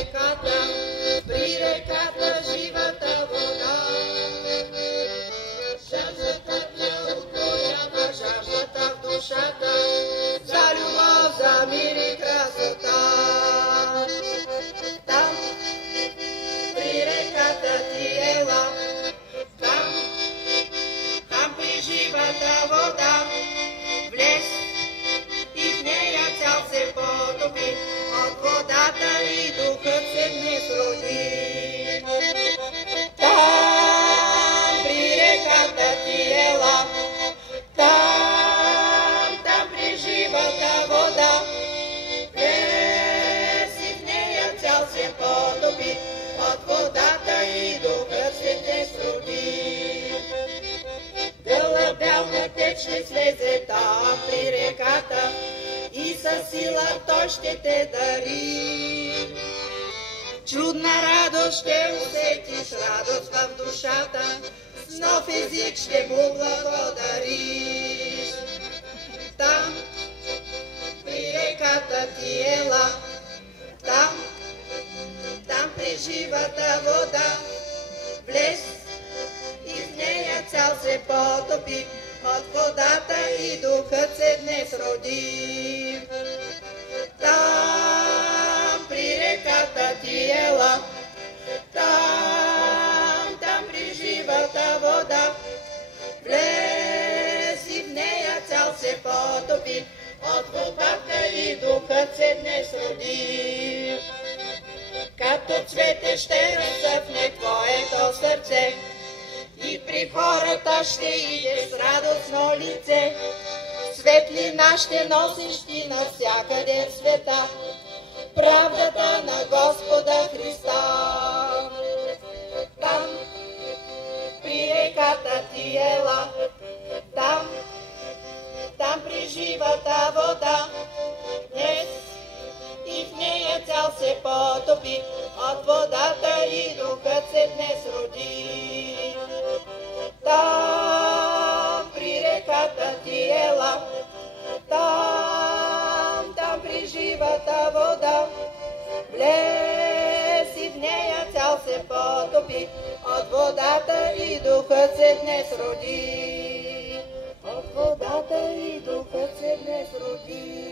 При реката живата вода, жаждата неотолюема, жаждата в душата, за любов, за мир и красота. Там, при реката ти ела, там при живата вода, влез и в нея цял се потопи, от водата и духът се днес роди. Там при реката ти ела, там при живата вода, влез и в нея цял се потопи, от водата и духът се днес роди. Дълъг бял тече слезе там при реката, и със сила той ще те дари. Чудна радост ще усетиш, радост в душата, с нов език ще му благодариш. Там, при реката ти ела, там при живата вода, влез и в нея цял се потопи, от водата и духът се днес роди. Там при реката ти ела, там при живата вода, влез и в нея цял се потопи, от водата и духът се днес роди. Като цвете ще разцъфне твоето сърце, и при хората ще иде с радостно лице. Светлина ще носиш ти навсякъде в света, правдата на Господа Христа. Там, при реката ти ела, там при живата вода, днес и в нея цял се потопи, от водата и духът се днес роди. Там при реката ти ела, там при живата вода, влез и в нея цял се потопи, от водата и духът се днес роди. От водата и духът се днес роди.